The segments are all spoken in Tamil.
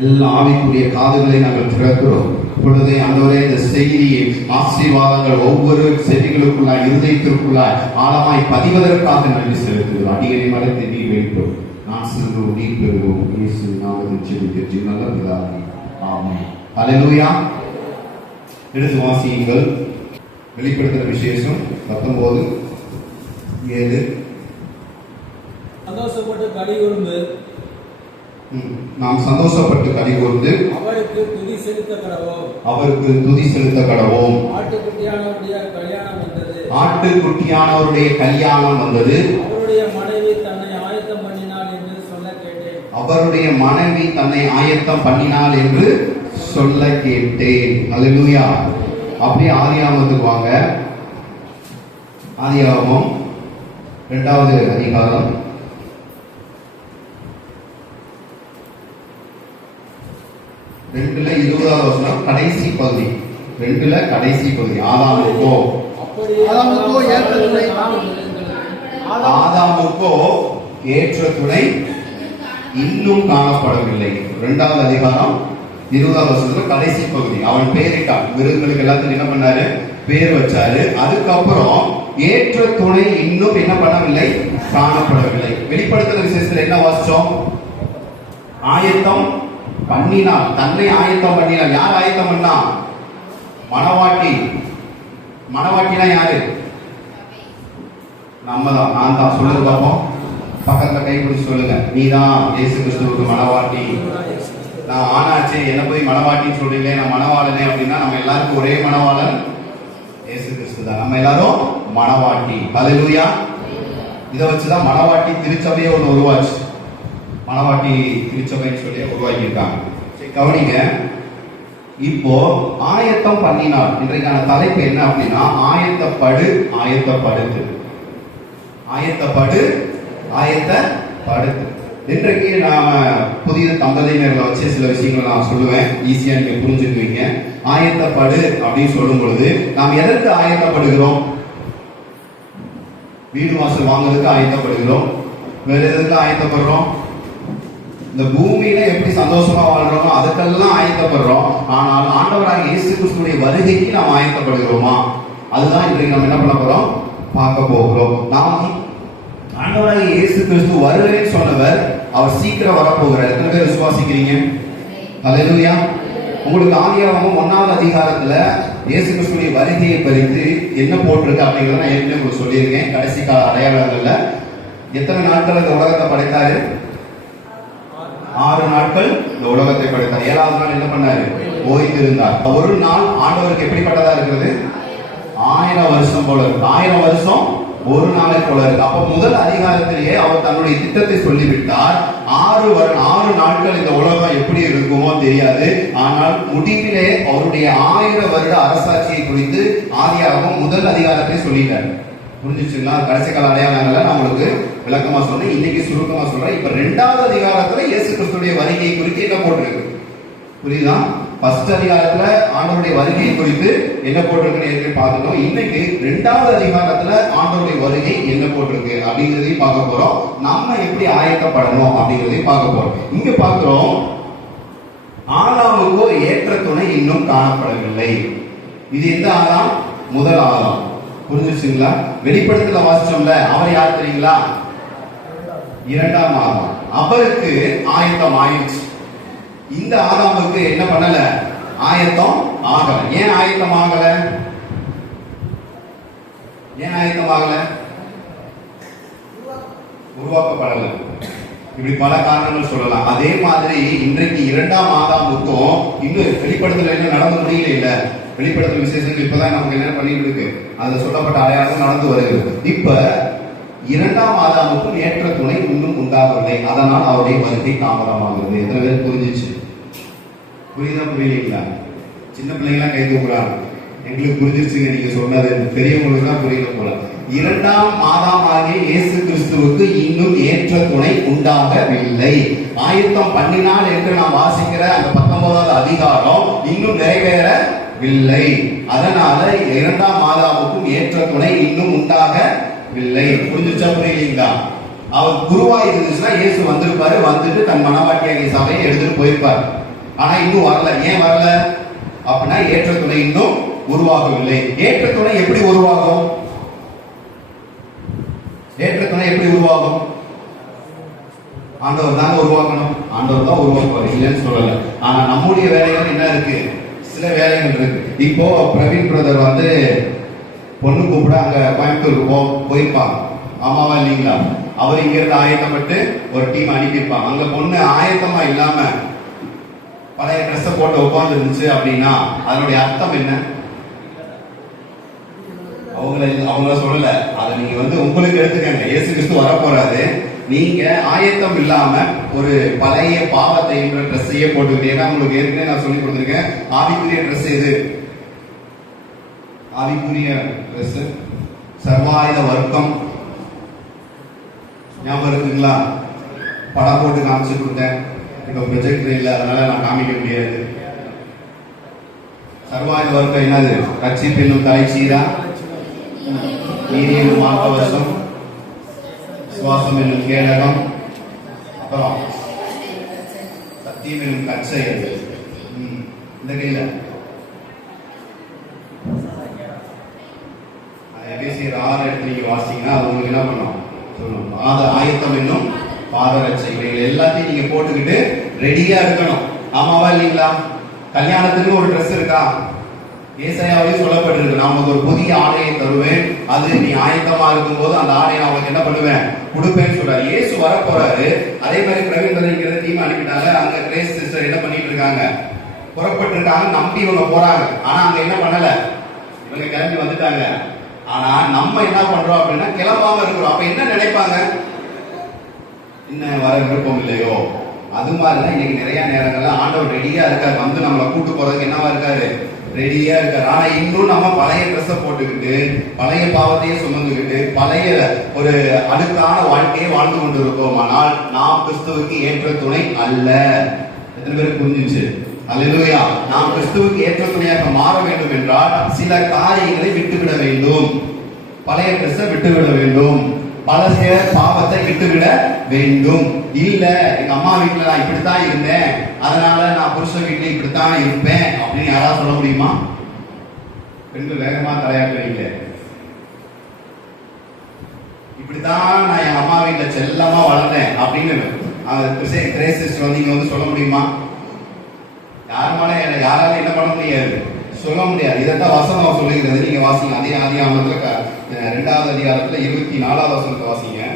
எல்லா ஆவிக்குரிய காதுகளை நாங்கள் திறக்கிறோம். இப்பொழுதே ஆண்டவரே இந்த செய்தியை ஆசீர்வாதங்கள் ஒவ்வொரு செவிகளுக்குள்ளாய் இருதயத்திற்குள்ளாய் ஆழமாய் பதிவதற்காக நன்றி செலுத்துகிறோம். அடியனை மரத்தை நீ வைப்போம் நான் செல்வோம் நீ பெறுவோம். இயேசு நாமத்தில் ஜெபிக்க நல்ல பிதாவே. ஆமென். அலலூயா எடுத்து வாசியுங்கள். வெளிப்படுத்துகிற விசேஷம் பத்தொன்பது ஏழு. சந்தோஷப்பட்டு களி கூர்ந்து நாம் சந்தோஷப்பட்டு கலிகூர்ந்து அவருக்கு துதி செலுத்த கடவோம் அவருக்கு துதி செலுத்த கடவோம் ஆட்டுக்குட்டியானவருடைய கல்யாணம் வந்தது. ஆட்டுக்குட்டியானவருடைய கல்யாணம் வந்தது. அவருடைய மனைவி தன்னை ஆயத்தம் பண்ணினாள் என்று சொல்ல கேட்டேன். அவருடைய மனைவி தன்னை ஆயத்தம் பண்ணினாள் என்று சொல்ல கேட்டேன். அல்லேலூயா அப்படியே ஆதியாகமத்துக்கு வாங்க ஆதியாகமம் இரண்டாவது அதிகாரம். ரெண்டுல இருபதாவது வசனம் கடைசி பகுதி. ரெண்டுல கடைசி பகுதி. ஆதாமுக்கோ ஆதாமுக்கோ ஏற்ற துணை. ஆதாம் ஆதாமுக்கோ ஏற்ற துணை இன்னும் காணப்படவில்லை. இரண்டாவது அதிகாரம் இருபதாவது வருஷத்துல கடைசி பகுதி. அவன் பேரிட்டான். மிருகங்களுக்கு எல்லாத்துக்கும் என்ன பண்ணாரு? பேர் வச்சாரு. அதுக்கப்புறம் ஏற்ற துணை இன்னும் என்ன பண்ணவில்லை? காணப்படவில்லை. வெளிப்படுத்துற விசேஷத்துல என்ன வாசிச்சோம்? ஆயத்தம் பண்ணினார் தன்னை ஆயத்தம் பண்ணினார் யார் ஆயத்தம் பண்ணா? மணவாட்டி மணவாட்டினா யாரு? நம்ம தான் நான் தான். சொல்லுங்க பார்ப்போம் பக்கத்துல கை பிடிச்சி சொல்லுங்க. நீ தான் இயேசு கிறிஸ்துவுக்கு மணவாட்டி நான் ஆனாச்சு என்ன போய் மணவாட்டின்னு சொல்றீங்க நான் மணவாளனே அப்படின்னா நம்ம எல்லாருக்கும் ஒரே மணவாளன் இயேசு கிறிஸ்து தான். நம்ம எல்லாரும் மணவாட்டி ஹalleluya இதை வச்சுதான் மணவாட்டி திருச்சபையே ஒன்று உருவாச்சு. மணவாட்டி திருச்சபைன்னு சொல்லி உருவாக்கியிருக்காங்க. சரி கவனிங்க. இப்போ ஆயத்தம் பண்ணினார் இன்றைக்கான தலைப்பு என்ன அப்படின்னா ஆயத்தப்படு ஆயத்தப்படுத்து. ஆயத்தப்படு ஆயத்தப்படுத்து. இன்றைக்கு நாம புதிய தம்பதியினர்களை வச்சு சில விஷயங்களை நான் சொல்லுவேன். ஈஸியா நீங்க புரிஞ்சுக்குவீங்க. ஆயத்தப்படு அப்படின்னு சொல்லும் பொழுது நாம் எதற்கு ஆயத்தப்படுகிறோம்? வீடு வாசல் வாங்குறதுக்கு ஆயத்தப்படுகிறோம். வேற எதுக்கு ஆயத்தப்படுறோம்? இந்த பூமியில எப்படி சந்தோஷமா வாழ்றோமோ அதுக்கெல்லாம் ஆயத்தப்படுறோம். ஆனால் ஆண்டவராக இயேசு கிறிஸ்துடைய வருகைக்கு நாம் ஆயத்தப்படுகிறோமா? அதுதான் இன்றைக்கு நம்ம என்ன பண்ண போறோம்? பார்க்க போகிறோம். நாம் ஆண்டவராக இயேசு கிறிஸ்து வருகிறேன்னு சொன்னவர் அவர் சீக்கிரம் வரப்போகிறார். எத்தனை பேர் விசுவாசிக்கிறீங்க? அலையிலுயா உங்களுக்கு ஆதியாகவும் ஒன்னாவது அதிகாரத்துல இயேசு கிறிஸ்துடைய வருகையை பறித்து என்ன போட்டிருக்கு அப்படிங்கிறத நான் ஏற்கனவே உங்களுக்கு சொல்லியிருக்கேன். கடைசி கால அடையாளங்கள்ல. எத்தனை நாட்கள் அந்த உலகத்தை படைத்தாரு? ஆறு நாட்கள் இந்த உலகத்தை படைத்தார். ஏழாவது நாள் என்ன பண்ணாரு? ஓய்ந்திருந்தார். ஒரு நாள் ஆண்டவருக்கு எப்படிப்பட்டதா இருக்கிறது? ஆயிரம் வருஷம் போல இருக்கு. ஆயிரம் வருஷம் ஒரு நாளை போல இருக்கு. அப்ப முதல் அதிகாரத்திலேயே அவர் தன்னுடைய திட்டத்தை சொல்லிவிட்டார். ஆறு வரு ஆறு நாட்கள் இந்த உலகம் எப்படி இருக்குமோ தெரியாது. ஆனால் முடிவிலே அவருடைய ஆயிரம் வருட அரசாட்சியை குறித்து ஆதியாகவும் முதல் அதிகாரத்தை சொல்லிட்டார். புரிஞ்சுச்சுங்களா கடைசி கால அடையாளங்களை நான் உங்களுக்கு விளக்கமா சொல்றேன். இன்னைக்கு சுருக்கமா சொல்றேன். இப்ப ரெண்டாவது அதிகாரத்துல இயேசு கிறிஸ்துடைய வருகை குறித்து என்ன போட்டிருக்கு? புரியுதா? ஃபர்ஸ்ட் அதிகாரத்துல ஆண்டவருடைய வருகை குறித்து என்ன போட்டிருக்குன்னு பார்த்துட்டோம். இன்னைக்கு ரெண்டாவது அதிகாரத்துல ஆண்டவருடைய வருகை என்ன போட்டிருக்கு அப்படிங்கிறதையும் பார்க்க போறோம். நம்ம எப்படி ஆயத்தப்படணும் அப்படிங்கிறதையும் பார்க்க போறோம். இங்க பாக்குறோம் ஆதாமுக்கோ ஏற்ற துணை இன்னும் காணப்படவில்லை. இது எந்த ஆதாம்? முதல் ஆதாம். புரிஞ்சிருச்சுங்களா? வெளிப்படுத்தல வாசிச்சோம்ல அவர் யார் தெரியுங்களா? இரண்டாம் ஆதாம் அவருக்கு ஆயத்தம் ஆயிடுச்சு. இந்த ஆதாமுக்கு என்ன பண்ணல? ஆயத்தம் ஆகல. ஏன் ஆயத்தம் ஆகல? ஏன் ஆயத்தம் ஆகல? உருவாக்கப்படல. இப்படி பல காரணங்கள் சொல்லலாம். அதே மாதிரி இன்றைக்கு இரண்டாம் ஆதாமுக்கும் இன்னும் வெளிப்படுத்தல என்ன நடந்து முடியல இல்ல. வெளிப்படுத்தல் விசேஷங்கள் இப்பதான் நமக்கு என்ன பண்ணிட்டு இருக்கு? அது சொல்லப்பட்ட அடையாளம் நடந்து வருகிறது. இப்ப இரண்டாம் ஆதாமுக்கும் ஏற்ற துணை இன்னும் உண்டாகவில்லை. அதனால் அவருடைய வருகை தாமதமாகிறது. எத்தனை பேர் புரிஞ்சிச்சு? புரியுதா புரியலீங்களா? சின்ன பிள்ளைங்களாம் கை தூக்குறாங்க. எங்களுக்கு புரிஞ்சிருச்சுங்க நீங்க சொன்னது. பெரியவங்களுக்கு தான் புரியல போல. இரண்டாம் மாதமாகிய இயேசு கிறிஸ்துவுக்கு இன்னும் ஏற்ற துணை உண்டாகவில்லை. ஆயத்தம் பண்ணினால் என்று நாம் வாசிக்கிற அந்த பத்தொன்பதாவது அதிகாரம் இன்னும் நிறைவேறவில்லை. அதனால இரண்டாம் மாதாவுக்கும் ஏற்ற துணை இன்னும் உண்டாகவில்லை. புரிஞ்சுச்சா புரியலீங்களா? அவர் குருவா இருந்துச்சுன்னா இயேசு வந்திருப்பாரு வந்துட்டு தன் மனவாட்டியாகிய சபையை எடுத்துட்டு போயிருப்பார். ஆனா இன்னும் வரல. ஏன் வரல? அப்படின்னா ஏற்ற துணை இன்னும் உருவாகவில்லை. ஏற்ற துணை எப்படி உருவாகும்? ஏற்ற துணை எப்படி உருவாகும் ஆண்டவர் தாங்க உருவாக்கணும்? ஆண்டவர் தான் உருவாக்குவார். இல்லைன்னு சொல்லல. ஆனா நம்முடைய வேலைகள் என்ன இருக்கு? சில வேலைகள் இருக்கு. இப்போ பிரவீன் பிரதர் வந்து பொண்ணு கூப்பிட அங்க கோயம்புத்தூருக்கு போ போயிருப்பாங்க ஆமாவா இல்லைங்களா? அவர் இங்க இருந்து ஆயத்தப்பட்டு ஒரு டீம் அனுப்பியிருப்பாங்க அங்க பொண்ணு ஆயத்தமா இல்லாம பழைய ட்ரெஸ்ஸை போட்டு உட்கார்ந்து இருந்துச்சு அப்படின்னா அதனுடைய அர்த்தம் என்ன? அவங்கள அவங்கள சொல்லல. அதை நீங்க வந்து உங்களுக்கு எடுத்துக்கங்க. இயேசு கிறிஸ்து வர போறாரு நீங்க ஆயத்தம் இல்லாம ஒரு பழைய பாவத்தை என்ற ட்ரெஸ்ஸையே போட்டுக்கிட்டு ஏன்னா உங்களுக்கு ஏற்கனவே நான் சொல்லி கொடுத்துருக்கேன். ஆவிக்குரிய ட்ரெஸ் எது? ஆவிக்குரிய ட்ரெஸ் சர்வாயுத வர்க்கம் ஞாபகம் இருக்குங்களா? படம் போட்டு காமிச்சு கொடுத்தேன். இப்போ ப்ரொஜெக்டர் இல்லை அதனால நான் காமிக்க முடியாது. சர்வாயுத வர்க்கம் என்னது? ரட்சிப்பு என்னும் தலைச்சீரா நீரியும் மார்க்கவசம் சுவாசம் என்னும் கேடகம் அப்புறம் சத்தியம் என்னும் கச்சை ம், இந்த கையில. எபேசியர் ஆறு எடுத்து நீங்கள் வாசிங்கன்னா அது உங்களுக்கு என்ன பண்ணும்? சொல்லணும் பாத ஆயத்தம் என்னும் பாதரட்சை இவைகள் எல்லாத்தையும் நீங்கள் போட்டுக்கிட்டு ரெடியாக இருக்கணும். ஆமாவா இல்லைங்களா? கல்யாணத்துக்கு ஒரு ட்ரெஸ் இருக்கா? ஏசாயாவிலே சொல்லப்பட்டிருக்கு நான் உனக்கு ஒரு புதிய ஆடையை தருவேன். அது நீ ஆயத்தமா இருக்கும்போது அந்த ஆடையை நான் உனக்கு என்ன பண்ணுவேன்? கொடுப்பேன்னு சொல்றாரு. ஏசு வர போறாரு அதே மாதிரி பிரவீன் பதவிங்கிறத டீம் அனுப்பிட்டாங்க. அங்க கிரேஸ் சிஸ்டர் என்ன பண்ணிட்டு இருக்காங்க? புறப்பட்டு இருக்காங்க நம்பி இவங்க போறாங்க. ஆனா அங்க என்ன பண்ணல? இவங்க கிளம்பி வந்துட்டாங்க. ஆனா நம்ம என்ன பண்றோம் அப்படின்னா கிளம்பாம இருக்கிறோம். அப்ப என்ன நினைப்பாங்க? இன்னும் வர விருப்பம் இல்லையோ? அது மாதிரிதான் இன்னைக்கு நிறைய நேரங்கள்ல ஆண்டவர் ரெடியா இருக்காரு. வந்து நம்மளை கூட்டு போறதுக்கு என்னவா இருக்காரு? ரெடியா இருக்காரு. ஆனா இன்னும் நம்ம பழைய ட்ரெஸ்ஸை போட்டுக்கிட்டு பழைய பாவத்தையே சுமந்துக்கிட்டு பழைய ஒரு அழுக்கான வாழ்க்கையை வாழ்ந்து கொண்டு இருக்கோம் ஆனால் நாம் கிறிஸ்துவுக்கு ஏற்ற துணை அல்ல. எத்தனை பேருக்கு புரிஞ்சுச்சு? அல்லா நாம் கிறிஸ்துவுக்கு ஏற்ற துணையாக மாற வேண்டும் என்றால் சில காரியங்களை விட்டுவிட வேண்டும். பழைய ட்ரெஸ்ஸை விட்டுவிட வேண்டும். பழைய பாவத்தை விட்டுவிட வேண்டும். இல்ல எங்க அம்மா வீட்டுல நான் இப்படித்தான் இருந்தேன். அதனால நான் புருஷன் வீட்டுல இப்படித்தான் இருப்பேன் அப்படின்னு யாராவது சொல்ல முடியுமா? பெண்கள் வேகமா தலையாட்டுவீங்க இப்படித்தான் நான் என் அம்மா வீட்டுல செல்லமா வளர்ந்தேன் அப்படின்னு கிரேஸ் வந்து வந்து சொல்ல முடியுமா? யாருமான யாராலும் என்ன பண்ண முடியாது. சொல்ல முடியாது. இதைத்தான் வசனம் சொல்லுகிறது நீங்க வாசிங்க. அதே ஆதியாமத்துல க- ரெண்டாவது அதிகாரத்துல இருபத்தி நாலாவது வசனத்தை வாசிங்க.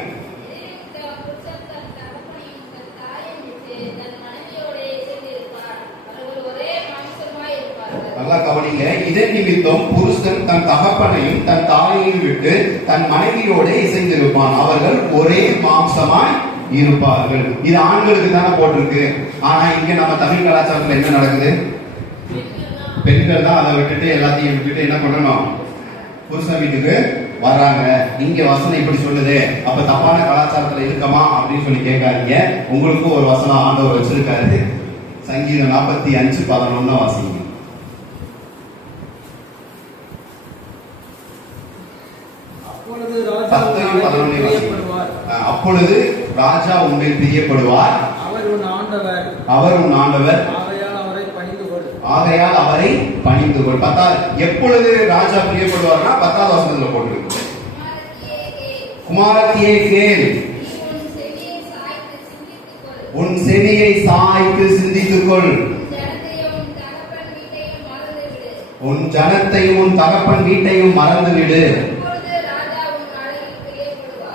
இருந்தும் புருஷன் தன் தகப்பனையும் தன் தாயையும் விட்டு தன் மனைவியோட இசைந்திருப்பான். அவர்கள் ஒரே மாம்சமாய் இருப்பார்கள். இது ஆண்களுக்கு தானே போட்டிருக்கு. ஆனா இங்க நம்ம தமிழ் கலாச்சாரத்துல என்ன நடக்குது? பெண்கள் தான் அதை விட்டுட்டு எல்லாத்தையும் விட்டுட்டு என்ன பண்ணணும்? புருஷன் வீட்டுக்கு வர்றாங்க. இங்க வசனம் இப்படி சொல்லுது. அப்ப தப்பான கலாச்சாரத்துல இருக்கமா அப்படின்னு சொல்லி கேட்காதீங்க. உங்களுக்கும் ஒரு வசனம் ஆண்டவர் வச்சிருக்காரு. சங்கீதம் நாற்பத்தி அஞ்சு பதினொன்னு வாசிங்க. அப்பொழுது ராஜா பத்து வாசிங்க பிரியப்படுவார். அஹ் அப்பொழுது ராஜா உண்மையில் பிரியப்படுவார். அவர் உன் ஆண்டவர். அவர் உன் ஆண்டவர். ஆகையால் அவரை பணிந்து கொள். ஆகையால் அவரை பணிந்து கொள். பத்தாவது எப்பொழுது ராஜா பிரியப்படுவார்னா பத்தாவது வசனத்துல போட்டிருக்கு. குமாரத்தியே கேள். உன் செவியை சாய்த்து சிந்தித்துக்கொள் உன் ஜனத்தையும் உன் தகப்பன் வீட்டையும் மறந்துவிடு.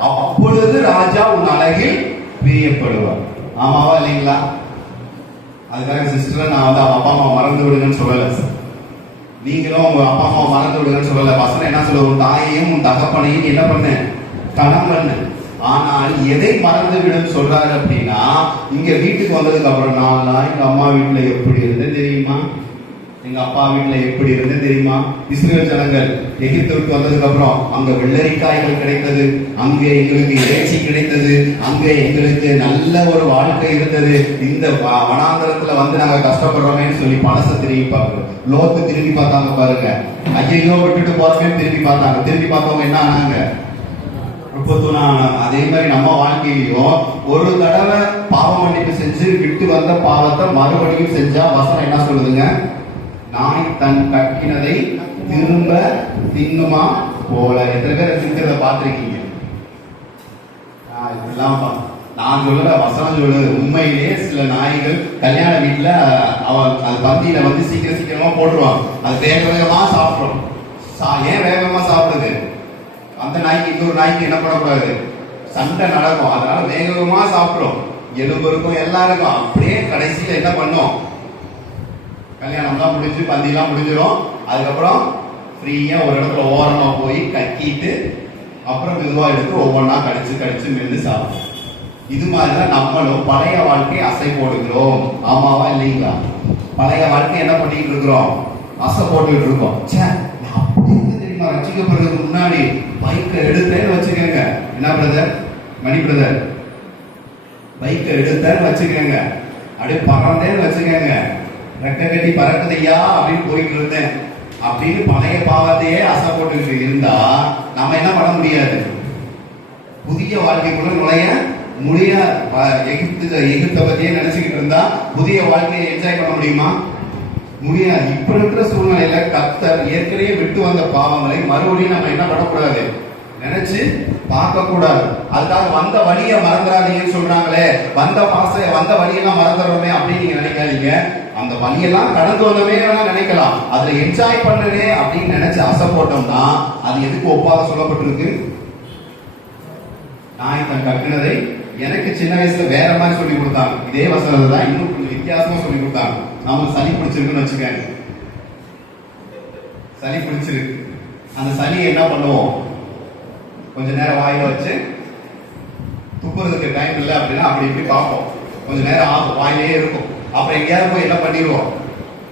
அப்பொழுது ராஜா உன் அழகில் பிரியப்படுவார் ஆமாவா இல்லைங்களா? அதுக்காக சிஸ்டர் நான் வந்து அவன் அப்பா அம்மா மறந்து விடுங்கன்னு சொல்லல. நீங்களும் உங்க அப்பா அம்மா மறந்து விடுங்கன்னு சொல்லல. பசங்க என்ன சொல்ல உன் தாயையும் உன் தகப்பனையும் என்ன பண்ணு? தடம் பண்ணு. ஆனால் எதை மறந்து விடும் சொல்றாரு அப்படின்னா இங்க வீட்டுக்கு வந்ததுக்கு அப்புறம் நான் எங்க அம்மா வீட்டுல எப்படி இருந்தேன் தெரியுமா? எங்க அப்பா வீட்டுல எப்படி இருந்தேன் தெரியுமா? இஸ்ரேல் ஜனங்கள் எகிப்துக்கு வந்ததுக்கு அப்புறம் அங்க வெள்ளரிக்காய்கள் கிடைத்தது அங்கே எங்களுக்கு இறைச்சி கிடைத்தது அங்கே எங்களுக்கு நல்ல ஒரு வாழ்க்கை இருந்தது. இந்த வனாந்தரத்துல வந்து நாங்க கஷ்டப்படுறோமேன்னு சொல்லி பழச திரும்பி பார்க்கிறோம். லோத்து திரும்பி பார்த்தாங்க பாருங்க. ஐயோ விட்டுட்டு போறோமே திரும்பி பார்த்தாங்க. திரும்பி பார்த்தவங்க என்ன ஆனாங்க? முப்பத்தொன்னாம் அதே மாதிரி நம்ம வாழ்க்கையிலையும் ஒரு தடவை பாவ மன்னிப்பு செஞ்சு விட்டு வந்த பாவத்தை மறுபடியும் செஞ்சா வசனம் என்ன சொல்லுது தன் கட்டினதை திரும்ப தின்னுமா போல. எத்தனை பேர் பார்த்திருக்கீங்க? இதெல்லாம் பா- நான் சொல்லுற வசனம் சொல்லு உண்மையிலேயே சில நாய்கள் கல்யாண வீட்டுல அவன் அது பந்தியில வந்து சீக்கிரம் சீக்கிரமா போட்டுருவான் அது வேக வேகமா சாப்பிடும். சா- ஏன் வேகமா சாப்பிடுது? அந்த நாய்க்கு இன்னொரு நாய்க்கு என்ன பண்ணக்கூடாது? சண்டை நடக்கும். அதனால வேக வேகமா சாப்பிடும். எலும்பு இருக்கும் எல்லாருக்கும். அப்படியே கடைசியில என்ன பண்ணும்? கல்யாணம் தான் முடிஞ்சு பந்திலாம் முடிஞ்சிடும் அதுக்கப்புறம் ஃப்ரீயா ஒரு இடத்துல ஓரமா போய் கக்கிட்டு அப்புறம் மெதுவா எடுத்து ஒவ்வொன்றா கடிச்சு கடிச்சு மென்று சாப்பிடும் இது மாதிரிதான் நம்மளும் பழைய வாழ்க்கை அசை போடுகிறோம். ஆமாவா இல்லைங்களா? பழைய வாழ்க்கை என்ன பண்ணிட்டு இருக்கிறோம்? அசை போட்டுக்கிட்டு இருக்கோம். ச்சே நான் அப்படி தெரியுமா? ரசிக்கப்படுறதுக்கு முன்னாடி பைக்கை எடுத்தேன்னு வச்சுக்கோங்க. என்ன பிரதர் மணி பிரதர் பைக்கை எடுத்தேன்னு வச்சுக்கோங்க. அப்படியே பறந்தேன்னு வச்சுக்கோங்க. ரெக்கை கட்டி பறக்குதையா அப்படின்னு போயிட்டு இருந்தேன். அப்படின்னு பழைய பாவத்தையே அசை போட்டுக்கிட்டு இருந்தா நம்ம என்ன பண்ண முடியாது? புதிய வாழ்க்கைக்குள்ள நுழைய முடிய எகிப்து எகிப்த பத்தியே நினைச்சுக்கிட்டு இருந்தா புதிய வாழ்க்கையை என்ஜாய் பண்ண முடியுமா? முடியாது. இப்ப இருக்கிற சூழ்நிலையில கத்தர் ஏற்கனவே விட்டு வந்த பாவங்களை மறுபடியும் நம்ம என்ன பண்ணக்கூடாது? நினைச்சு பார்க்க கூடாது அதுக்காக வந்த வழியை மறந்துடாதீங்கன்னு சொல்றாங்களே. வந்த பாச வந்த வழியெல்லாம் மறந்துடுறோமே அப்படின்னு நீங்க நினைக்காதீங்க. அந்த வழியெல்லாம் கடந்து வந்தமே வேணா நினைக்கலாம். அதுல என்ஜாய் பண்ணனே அப்படின்னு நினைச்சு அசை போட்டோம்னா அது எதுக்கு ஒப்பாக சொல்லப்பட்டிருக்கு? நான் தன் கட்டினதை எனக்கு சின்ன வயசுல வேற மாதிரி சொல்லி கொடுத்தாங்க. இதே வசனத்தை தான் இன்னும் கொஞ்சம் வித்தியாசமா சொல்லி கொடுத்தாங்க. நமக்கு சளி பிடிச்சிருக்குன்னு வச்சுக்கோங்க சளி பிடிச்சிருக்கு அந்த சளியை என்ன பண்ணுவோம்? கொஞ்ச நேரம் வாயில வச்சு துப்புறதுக்கு டைம் இல்லை அப்படின்னா அப்படி இப்படி பார்ப்போம். கொஞ்ச நேரம் ஆகும். வாயிலே இருக்கும். அப்புறம் எங்கேயாவது போய் என்ன பண்ணிடுவோம்.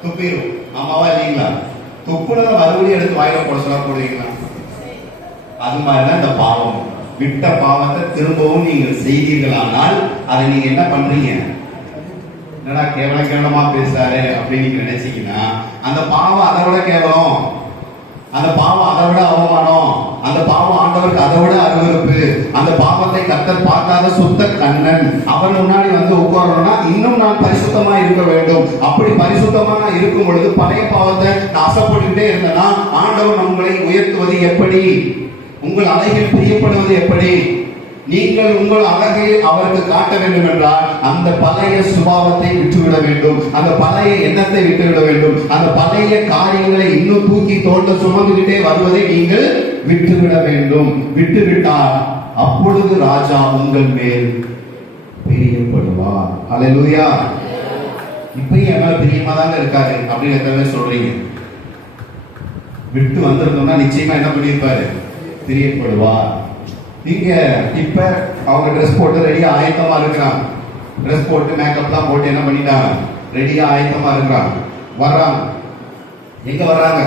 துப்பிடுவோம். ஆமாவா இல்லைங்களா? துப்புனதை மறுபடியும் எடுத்து வாயில போட சொல்ல போடுவீங்களா? அது மாதிரிதான் இந்த பாவம். விட்ட பாவத்தை திரும்பவும் நீங்கள் செய்தீர்களானால் அதை நீங்க என்ன பண்றீங்க? என்னடா கேவலம் கேவலமா பேசுறாரு அப்படின்னு நீங்க நினைச்சீங்கன்னா அந்த பாவம் அதை விட கேவலம். அந்த பாவம் அதை விட அவமானம். அந்த பாவம் ஆண்டவருக்கு அதை விட அருவருப்பு. அந்த பாவத்தை கத்தர் பார்க்காத சுத்த கண்ணன். அவன் முன்னாடி வந்து உட்காரணும்னா இன்னும் நான் பரிசுத்தமா இருக்க வேண்டும். அப்படி பரிசுத்தமா நான் இருக்கும் பொழுது பழைய பாவத்தை நான் அசைப்பட்டுக்கிட்டே இருந்தேன்னா ஆண்டவன் உங்களை உயர்த்துவது எப்படி? உங்கள் அழகில் பிரியப்படுவது எப்படி? நீங்கள் உங்கள் அழகை அவருக்கு காட்ட வேண்டும் என்றால் அந்த பழைய சுபாவத்தை விட்டுவிட வேண்டும். அந்த பழைய எண்ணத்தை விட்டுவிட வேண்டும். அந்த பழைய காரியங்களை இன்னும் தூக்கி தோண்ட சுமந்துகிட்டே வருவதை நீங்கள் விட்டுவிட வேண்டும். விட்டுவிட்டால் அப்பொழுது ராஜா உங்கள் மேல் பிரியப்படுவார். ஹalleluya இப்பயும் எவ்வளவு பிரியமா தாங்க இருக்காரு. அப்படின்னு எத்தனை சொல்றீங்க? விட்டு வந்திருந்தோம்னா நிச்சயமா என்ன பண்ணியிருப்பாரு? பிரியப்படுவார். நீங்க இப்ப அவங்க ட்ரெஸ் போட்டு ரெடியா ஆயத்தமா இருக்கிறாங்க. ட்ரெஸ் போட்டு மேக்கப்லாம் போட்டு என்ன பண்ணிட்டாங்க ரெடியா ஆயத்தமா இருக்கிறாங்க வர்றாங்க எங்க வர்றாங்க?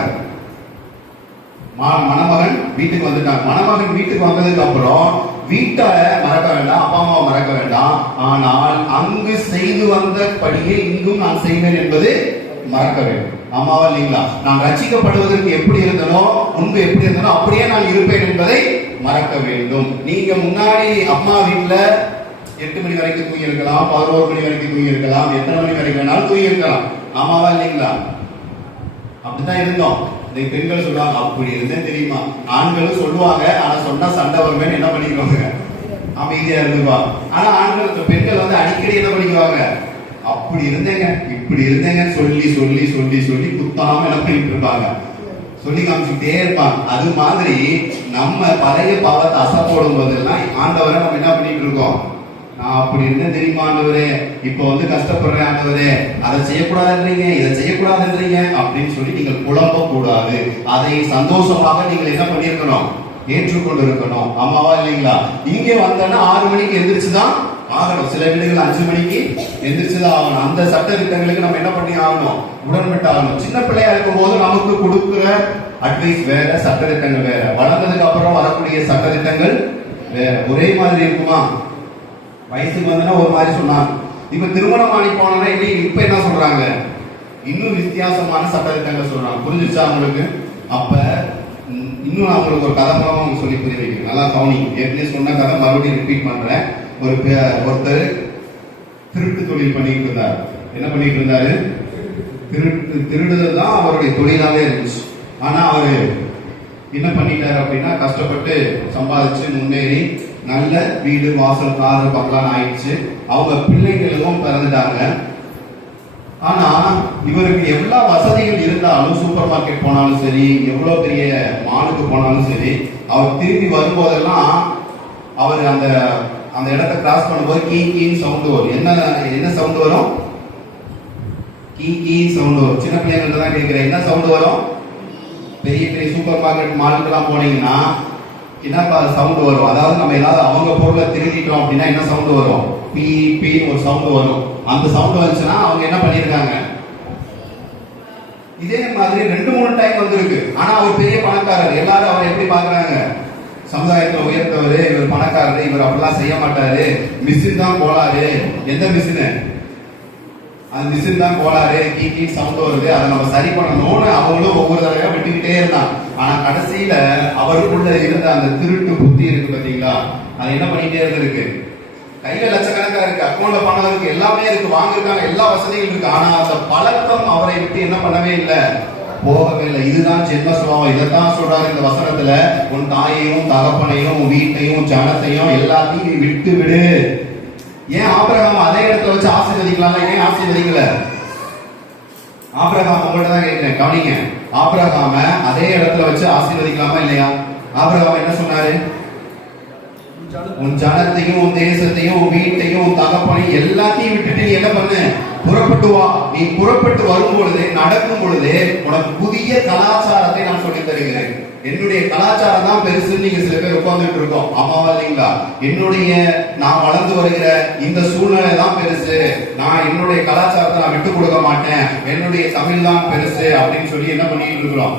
மா- மணமகன் வீட்டுக்கு வந்துட்டாங்க மணமகன் வீட்டுக்கு வந்ததுக்கு அப்புறம் வீட்டை மறக்க வேண்டாம் அப்பா அம்மாவை மறக்க வேண்டாம். ஆனால் அங்கு செய்து வந்தபடியே இங்கும் நான் செய்வேன் என்பது மறக்க வேண்டும். அம்மாவா இல்லைங்களா? நான் ரசிக்கப்படுவதற்கு எப்படி இருந்தனோ முன்பு எப்படி இருந்தனோ அப்படியே நான் இருப்பேன் என்பதை மறக்க வேண்டும். நீங்க முன்னாடி அம்மா வீட்டுல எட்டு மணி வரைக்கும் தூங்கியிருக்கலாம் பதினோரு மணி வரைக்கும் தூங்கியிருக்கலாம் எத்தனை மணி வரைக்கும் வேணாலும் தூங்கியிருக்கலாம். ஆமாவா இல்லைங்களா? அப்படித்தான் இருந்தோம். இந்த பெண்கள் சொல்லுவாங்க அப்படி இருந்தேன் தெரியுமா? ஆண்களும் சொல்லுவாங்க ஆனா சொன்னா சண்டை வருமேன்னு என்ன பண்ணிக்குவாங்க? அமைதியா இருந்துப்பா ஆனா ஆண்கள் பெண்கள் வந்து அடிக்கடி என்ன பண்ணிக்குவாங்க? அப்படி இருந்தேங்க இப்படி இருந்தேங்க சொல்லி சொல்லி சொல்லி சொல்லி குத்தாம என்ன பண்ணிட்டு இருப்பாங்க? சொல்லி காமிச்சுக்கிட்டே இருப்பாங்க. அது மாதிரி நம்ம பழைய பாவத்தை அசை போடும் போதெல்லாம் ஆண்டவரை நம்ம என்ன பண்ணிட்டு இருக்கோம்? அப்படி என்ன தெரியுமா ஆண்டவரே? இப்போ வந்து கஷ்டப்படுறேன் ஆண்டவரே. அதை செய்யக்கூடாதுன்றீங்க இதை செய்யக்கூடாதுன்றீங்க அப்படின்னு சொல்லி நீங்கள் குழம்ப கூடாது அதை சந்தோஷமாக நீங்கள் என்ன பண்ணியிருக்கணும்? ஏற்றுக்கொண்டு இருக்கணும் ஆமாவா இல்லைங்களா? இங்கே வந்தோன்னா ஆறு மணிக்கு எந்திரிச்சுதான் ஆகணும். சில வீடுகள் அஞ்சு மணிக்கு எந்திரிச்சுதான் ஆகணும். அந்த சட்ட திட்டங்களுக்கு நம்ம என்ன பண்ணி ஆகணும்? உடன்பட்டு ஆகணும். சின்ன பிள்ளையா இருக்கும் போது நமக்கு கொடுக்குற அட்வைஸ் வேற சட்ட திட்டங்கள் வேற. வளர்ந்ததுக்கு அப்புறம் வரக்கூடிய சட்ட திட்டங்கள் வேற. ஒரே மாதிரி இருக்குமா? வயசுக்கு வந்தனா ஒரு மாதிரி சொன்னாங்க. இப்ப திருமணம் ஆணி போனா என்ன இப்ப என்ன சொல்றாங்க? இன்னும் வித்தியாசமான சட்டத்திட்டங்கள் சொல்றாங்க. புரிஞ்சிச்சா உங்களுக்கு? அப்ப இன்னும் நான் உங்களுக்கு ஒரு கதை மூலமா சொல்லி புரிய வைக்கிறேன். நல்லா கவனிங்க ஏற்கனவே சொன்ன கதை மறுபடியும் ரிப்பீட் பண்றேன். ஒரு ஒருத்தர் திருட்டு தொழில் பண்ணிட்டு இருந்தார். என்ன பண்ணிட்டு இருந்தாரு? திருட்டு திருடுதல் தான் அவருடைய தொழிலாவே இருந்துச்சு. ஆனா அவரு என்ன பண்ணிட்டாரு அப்படின்னா கஷ்டப்பட்டு சம்பாதிச்சு முன்னேறி நல்ல வீடு வாசல் காரு பங்களான் ஆயிடுச்சு. அவங்க பிள்ளைகளும் பிறந்துட்டாங்க. ஆனா இவருக்கு எல்லா வசதிகள் இருந்தாலும் சூப்பர் மார்க்கெட் போனாலும் சரி எவ்வளவு பெரிய மாலுக்கு போனாலும் சரி அவர் திரும்பி வரும்போதெல்லாம் அவர் அந்த அந்த இடத்த கிராஸ் பண்ணும்போது கீ கீன்னு சவுண்ட் வரும். என்ன என்ன சவுண்ட் வரும்? கீ கீ சவுண்ட் வரும். சின்ன பிள்ளைங்கள்ட்ட தான் கேட்கிறேன். என்ன சவுண்ட் வரும்? பெரிய பெரிய சூப்பர் மார்க்கெட் மாலுக்கெல்லாம் போனீங்கன்னா என்ன சவுண்ட் வரும்? அதாவது நம்ம ஏதாவது அவங்க பொருளை திருடிட்டோம் அப்படின்னா என்ன சவுண்ட் வரும்? பி பி ஒரு சவுண்ட் வரும். அந்த சவுண்ட் வந்துச்சுன்னா அவங்க என்ன பண்ணிருக்காங்க இதே மாதிரி ரெண்டு மூணு டைம் வந்திருக்கு. ஆனா அவர் பெரிய பணக்காரர். எல்லாரும் அவர் எப்படி பாக்குறாங்க சமுதாயத்துல உயர்த்தவர் இவர் பணக்காரர் இவர் அப்படிலாம் செய்ய மாட்டாரு. மிஷின் தான் கோளாறு. எந்த மிஷினு? அந்த மிஷின் தான் கோளாறு. கீ கீ சவுண்ட் வருது. அதை நம்ம சரி பண்ணணும்னு அவங்களும் ஒவ்வொரு தடவையா விட்டுக்கிட்டே இருந்தான் ஆனா கடைசியில அவருக்குள்ள இருந்த அந்த திருட்டு புத்தி இருக்கு பாத்தீங்களா அது என்ன பண்ணிட்டே இருந்திருக்கு? கையில லட்சக்கணக்கா இருக்கு அக்கௌண்ட்ல பணம் இருக்கு எல்லாமே இருக்கு வாங்கிருக்காங்க எல்லா வசதியும் இருக்கு. ஆனா அந்த பழக்கம் அவரை விட்டு என்ன பண்ணவே இல்லை. போகவே இல்லை. இதுதான் ஜென்ம சுபாவம். இதைத்தான் சொல்றாரு இந்த வசனத்துல. உன் தாயையும் தகப்பனையும் வீட்டையும் ஜனத்தையும் எல்லாத்தையும் விட்டு விடு. ஏன் ஆபிரகாம் அதே இடத்துல வச்சு ஆசீர்வதிக்கலாம் ஏன் ஆசீர்வதிக்கல? ஆபிரகாம் உங்கள்ட்ட தான் கேட்கிறேன் கவனிங்க. ஆபிரகாம அதே இடத்துல வச்சு ஆசீர்வதிக்கலாமா இல்லையா? ஆபிரகாம் என்ன சொன்னாரு? உன் ஜனத்தையும் உன் தேசத்தையும் உன் வீட்டையும் உன் தகப்பனையும் எல்லாத்தையும் விட்டுட்டு நீ என்ன பண்ணு? புறப்பட்டு வா. நீ புறப்பட்டு வரும் பொழுது நடக்கும் பொழுது உனக்கு புதிய கலாச்சாரத்தை நான் சொல்லித் தருகிறேன். என்னுடைய கலாச்சாரம் தான் பெருசுன்னு நீங்க சில பேர் உட்கார்ந்துட்டு இருக்கோம். ஆமாவா இல்லைங்களா? என்னுடைய நான் வளர்ந்து வருகிற இந்த சூழ்நிலை தான் பெருசு. நான் என்னுடைய கலாச்சாரத்தை நான் விட்டு கொடுக்க மாட்டேன். என்னுடைய தமிழ் தான் பெருசு அப்படின்னு சொல்லி என்ன பண்ணிட்டு இருக்கிறோம்?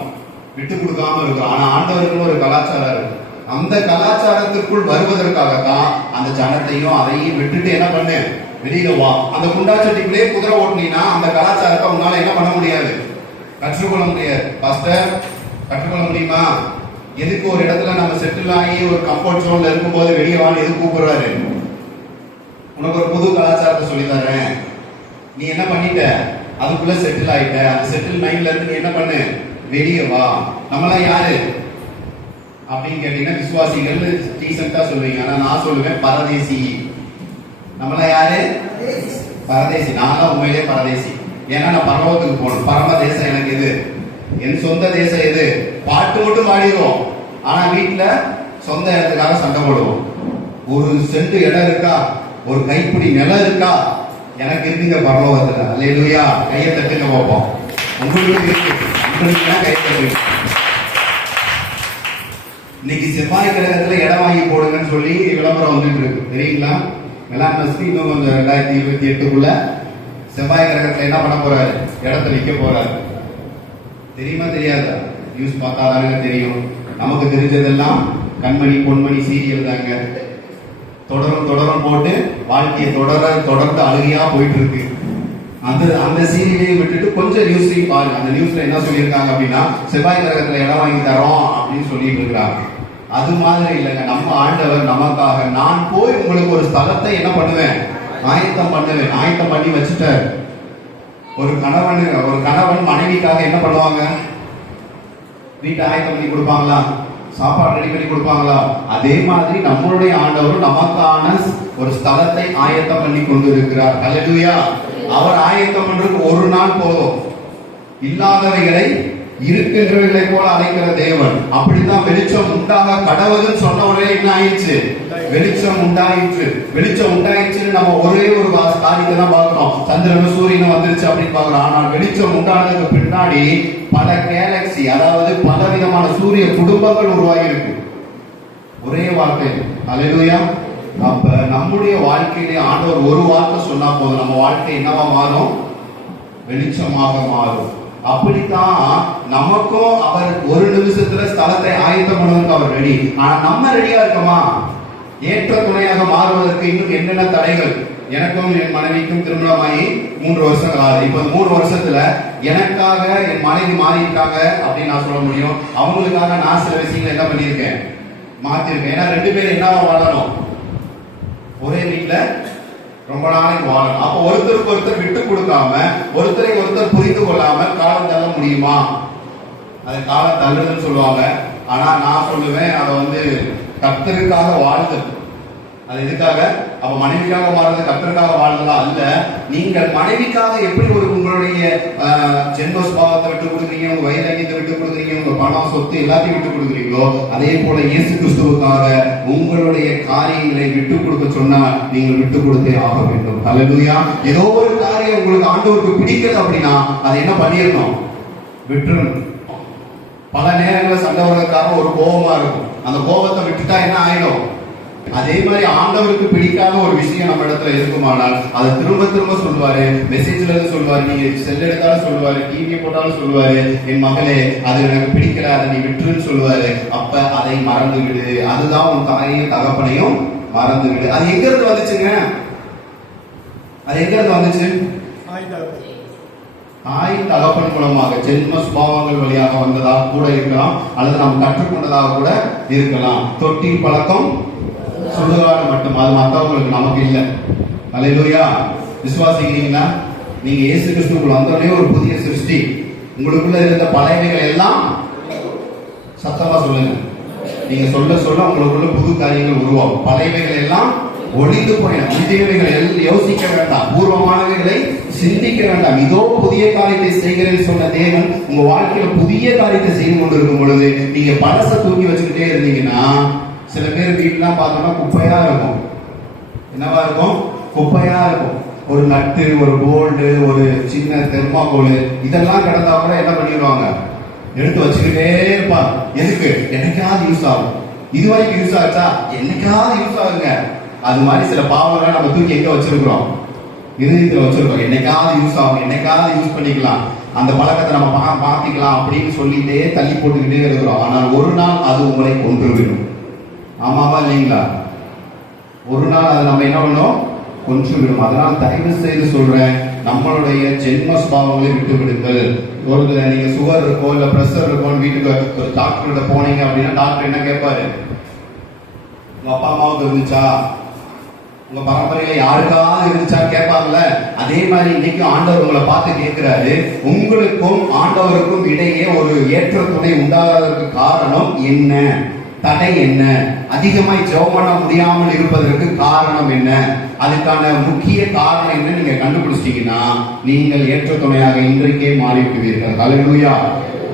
விட்டு கொடுக்காம இருக்கிறோம். ஆனா ஆண்டவருக்குன்னு ஒரு கலாச்சாரம் இருக்கு. அந்த கலாச்சாரத்திற்குள் வருவதற்காகத்தான் அந்த ஜனத்தையும் அதையும் விட்டுட்டு என்ன பண்ணு? வெளியில வா. அந்த குண்டாச்சட்டிக்குள்ளே குதிரை ஓட்டினீங்கன்னா அந்த கலாச்சாரத்தை உன்னால என்ன பண்ண முடியாது? கற்றுக்கொள்ள முடியாது. பாஸ்டர் கற்றுக்கொள்ள முடியுமா? எதுக்கு ஒரு இடத்துல நம்ம செட்டில் ஆகி ஒரு கம்ஃபர்ட் ஜோன்ல இருக்கும்போது வெளியே வான்னு எதுக்கு கூப்பிடுறாரு? உனக்கு ஒரு புது கலாச்சாரத்தை சொல்லி தரேன். நீ என்ன பண்ணிட்ட? அதுக்குள்ள செட்டில் ஆயிட்ட. அந்த செட்டில் மைண்ட்ல இருந்து நீ என்ன பண்ணு? வெளியே வா. நம்மளாம் யாரு? அப்படின்னு கேட்டீங்கன்னா விசுவாசிகள் டீசெண்டா சொல்லுவீங்க. ஆனா நான் சொல்லுவேன் பரதேசி. நம்மளாம் யாரு? பரதேசி. நான் தான் உண்மையிலே பரதேசி. ஏன்னா நான் பரலோகத்துக்கு போகணும். பரம தேசம் எனக்கு எது? என் சொந்த தேசம் எது? பாட்டு மட்டும் பாடிடுவோம். ஆனா வீட்டுல சொந்த இடத்துக்காக சண்டை போடுவோம். ஒரு செண்டு இடம் இருக்கா? ஒரு கைப்பிடி நிலம் இருக்கா? எனக்கு இருக்குங்க பரலோகத்துல. அல்லேலூயா. கையை தட்டுங்க பார்ப்போம் உங்களுக்கு இருக்கு. உங்களுக்கு தட்டுங்க. இன்னைக்கு செவ்வாய் கிரகத்துல இடம் வாங்கி போடுங்கன்னு சொல்லி விளம்பரம் வந்துட்டு இருக்கு. தெரியுங்களா? எல்லாம் மஸ்தி இன்னும் கொஞ்சம் ரெண்டாயிரத்தி இருபத்தி எட்டுக்குள்ள செவ்வாய் கிரகத்துல என்ன பண்ண போறாரு? இடத்த விற்க போறாரு. தெரியுமா தெரியாதா? நியூஸ் பார்த்தா தெரியும். நமக்கு தெரிஞ்சதெல்லாம் கண்மணி பொன்மணி சீரியல் தாங்க. தொடரும் தொடரும் போட்டு வாழ்க்கையை தொடர தொடர்ந்து அழுகையா போயிட்டு இருக்கு அந்த அந்த சீரியலையும் விட்டுட்டு கொஞ்சம் நியூஸையும் பாருங்க. அந்த நியூஸ்ல என்ன சொல்லியிருக்காங்க அப்படின்னா செவ்வாய் கிரகத்துல இடம் வாங்கி தரோம் அப்படின்னு சொல்லிட்டு இருக்கிறாங்க. அது மாதிரி இல்லைங்க. நம்ம ஆண்டவர் நமக்காக நான் போய் உங்களுக்கு ஒரு ஸ்தலத்தை என்ன பண்ணுவேன்? ஆயத்தம் பண்ணுவேன். ஆயத்தம் பண்ணி வச்சுட்டார் ஒரு கணவன் ஒரு கணவன் மனைவிக்காக என்ன பண்ணுவாங்க? வீட்டை ஆயத்தம் பண்ணி கொடுப்பாங்களா? சாப்பாடு ரெடி பண்ணி கொடுப்பாங்களா? அதே மாதிரி நம்மளுடைய ஆண்டவர் நமக்கான ஒரு ஸ்தலத்தை ஆயத்தம் பண்ணி கொண்டு இருக்கிறார் அல்லேலூயா அவர் ஆயத்தம் பண்றதுக்கு ஒரு நாள் போதும். இல்லாதவைகளை இருக்கின்றவைகளை போல அழைக்கிற தேவன். அப்படித்தான் வெளிச்சம் உண்டாக கடவுள்னு சொன்ன உடனே என்ன ஆயிடுச்சு? வெளிச்சம் உண்டாயிற்று. வெளிச்சம் உண்டாயிடுச்சுன்னு நம்ம ஒரே ஒரு வா- காரியத்தை தான் பார்க்கிறோம். சந்திரனும் சூரியனும் வந்துருச்சு அப்படின்னு பார்க்கிறோம். ஆனால் வெளிச்சம் உண்டானதுக்கு பின்னாடி பல கேலக்சி அதாவது பல விதமான சூரிய குடும்பங்கள் உருவாகி இருக்கு ஒரே வார்த்தை. அல்லேலூயா அப்ப நம்முடைய வாழ்க்கையிலே ஆண்டவர் ஒரு வார்த்தை சொன்னா போதும். நம்ம வாழ்க்கை என்னவா மாறும்? வெளிச்சமாக மாறும். அப்படித்தான் நமக்கும் அவர் ஒரு நிமிஷத்துல ஸ்தலத்தை ஆயத்தம் பண்ணுவதற்கு அவர் ரெடி ஆனா நம்ம ரெடியா இருக்கோமா? ஏற்ற துணையாக மாறுவதற்கு இன்னும் என்னென்ன தடைகள்? எனக்கும் என் மனைவிக்கும் திருமணமாகி மூன்று வருஷங்கள் ஆகுது இப்போ மூணு வருஷத்துல எனக்காக என் மனைவி மாறிட்டாங்க அப்படின்னு நான் சொல்ல முடியும். அவங்களுக்காக நான் சில விஷயங்களை என்ன பண்ணியிருக்கேன்? மாத்திருக்கேன். ஏன்னா ரெண்டு பேரும் என்னவா வாழணும்? ஒரே வீட்டுல ரொம்ப நாளைக்கு வாழணும். அப்ப ஒருத்தருக்கு ஒருத்தர் விட்டு கொடுக்காம ஒருத்தரை ஒருத்தர் புரிந்து கொள்ளாம காலம் தள்ள முடியுமா? அது காலம் தள்ளுதுன்னு சொல்லுவாங்க. ஆனா நான் சொல்லுவேன் அதை வந்து கர்த்தருக்காக வாழ்தல் அது எதுக்காக? அப்ப மனைவிக்காக வாழ்றது கர்த்தருக்காக வாழ்றதா அல்ல. நீங்கள் மனைவிக்காக எப்படி ஒரு உங்களுடைய ஆஹ், ஜென்ம சுபாவத்தை விட்டு கொடுக்குறீங்க உங்க வைராகியத்தை விட்டு கொடுக்குறீங்க உங்க பணம் சொத்து எல்லாத்தையும் விட்டு கொடுக்குறீங்களோ அதே போல இயேசு கிறிஸ்துவுக்காக உங்களுடைய காரியங்களை விட்டு கொடுக்க சொன்னா நீங்கள் விட்டு கொடுத்தே ஆக வேண்டும். அல்லதுயா ஏதோ ஒரு காரியம் உங்களுக்கு ஆண்டவருக்கு பிடிக்கல அப்படின்னா அதை என்ன பண்ணிடணும்? விட்டுறணும். பல நேரங்களில் சண்டை வர்றதுக்காக ஒரு கோபமா இருக்கும். அந்த கோபத்தை விட்டுட்டா என்ன ஆயிடும்? அதே மாதிரி ஆண்டவருக்கு பிடிக்காத ஒரு விஷயம் நம்ம இடத்துல இருக்குமானால் அதை திரும்ப திரும்ப சொல்லுவாரு மெசேஜ்ல இருந்து சொல்லுவாரு நீங்க செல் எடுத்தாலும் சொல்லுவாரு டிவி போட்டாலும் சொல்லுவாரு என் மகளே அது எனக்கு பிடிக்கல அதை நீ விட்டுருன்னு சொல்லுவாரு. அப்ப அதை மறந்து விடு அதுதான் உன் தாயையும் தகப்பனையும் மறந்து விடு அது எங்க இருந்து வந்துச்சுங்க? அது எங்க இருந்து வந்துச்சு தாய் தகப்பன் மூலமாக ஜென்ம சுபாவங்கள் வழியாக வந்ததாக கூட இருக்கலாம் அல்லது நாம் கற்றுக்கொண்டதாக கூட இருக்கலாம். தொட்டி பழக்கம் சுடுகாடு மட்டும் அது மற்றவங்களுக்கு நமக்கு இல்லை. அலையிலூயா விசுவாசிக்கிறீங்களா? நீங்க இயேசு கிறிஸ்துக்குள் வந்தோடனே ஒரு புதிய சிருஷ்டி. உங்களுக்குள்ள இருந்த பழையவைகள் எல்லாம் சத்தமா சொல்லுங்க. நீங்க சொல்ல சொல்ல உங்களுக்குள்ள புது காரியங்கள் உருவாகும். பழையவைகள் எல்லாம் ஒளிந்து போயிடும் புதியவைகளை யோசிக்க வேண்டாம். பூர்வமானவைகளை சிந்திக்க வேண்டாம். இதோ புதிய காரியத்தை செய்கிறேன்னு சொன்ன தேவன் உங்க வாழ்க்கையில புதிய காரியத்தை செய்து கொண்டிருக்கும் பொழுது நீங்க பழச தூக்கி வச்சுக்கிட்டே இருந்தீங்கன்னா சில பேர் வீட்டுலாம் பார்த்தோம்னா குப்பையா இருக்கும். என்னவா இருக்கும்? குப்பையா இருக்கும். ஒரு நட்டு ஒரு போல்டு ஒரு சின்ன தெர்மாகோல் இதெல்லாம் கிடந்தா கூட என்ன பண்ணிடுவாங்க? எடுத்து வச்சுக்கிட்டே இருப்பாங்க. எதுக்கு? என்னைக்காவது யூஸ் ஆகும். இது வரைக்கும் யூஸ் ஆச்சா? என்னைக்காவது யூஸ் ஆகுங்க. அது மாதிரி சில பாவங்களை நம்ம தூக்கி எங்க வச்சிருக்கிறோம்? இருதயத்துல வச்சிருக்கோம் என்னைக்காவது யூஸ் ஆகும் என்னைக்காவது யூஸ் பண்ணிக்கலாம். அந்த பழக்கத்தை நம்ம பா- மாத்திக்கலாம் அப்படின்னு சொல்லிட்டே தள்ளி போட்டுக்கிட்டே இருக்கிறோம். ஆனால் ஒரு நாள் அது உங்களை கொன்றுவிடும். ஆமாவா இல்லைங்களா? ஒரு நாள் அதை நம்ம என்ன பண்ணோம்? கொன்றுவிடும். அதனால் தயவு செய்து சொல்றேன் நம்மளுடைய ஜென்ம ஸ்பாவங்களை விட்டு விடுங்கள். ஒரு நீங்க சுகர் இருக்கோ இல்ல பிரஷர் இருக்கோன்னு வீட்டுக்கு ஒரு டாக்டர்கிட்ட போனீங்க அப்படின்னா டாக்டர் என்ன கேட்பாரு உங்க அப்பா அம்மாவுக்கு இருந்துச்சா? உங்க பரம்பரையில யாருக்காவது இருந்துச்சா கேட்பாங்கல்ல? அதே மாதிரி இன்னைக்கு ஆண்டவர் உங்களை பார்த்து கேட்கிறாரு. உங்களுக்கும் ஆண்டவருக்கும் இடையே ஒரு ஏற்ற துணை உண்டாகாததற்கு காரணம் என்ன? தடை என்ன? அதிகமாய் ஜெபம் பண்ண முடியாமல் இருப்பதற்கு காரணம் என்ன? அதுக்கான முக்கிய காரணம் என்ன நீங்க கண்டுபிடிச்சிட்டீங்கன்னா நீங்கள் ஏற்ற துணையாக இன்றைக்கே மாறிவிடுவீர்கள். ஹalleluya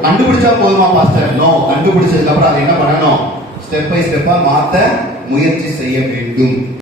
கண்டுபிடிச்சா போதுமா பாஸ்டர் நோ கண்டுபிடிச்சதுக்கு அப்புறம் அதை என்ன பண்ணணும்? ஸ்டெப் பை ஸ்டெப்பா மாத்த முயற்சி செய்ய வேண்டும்.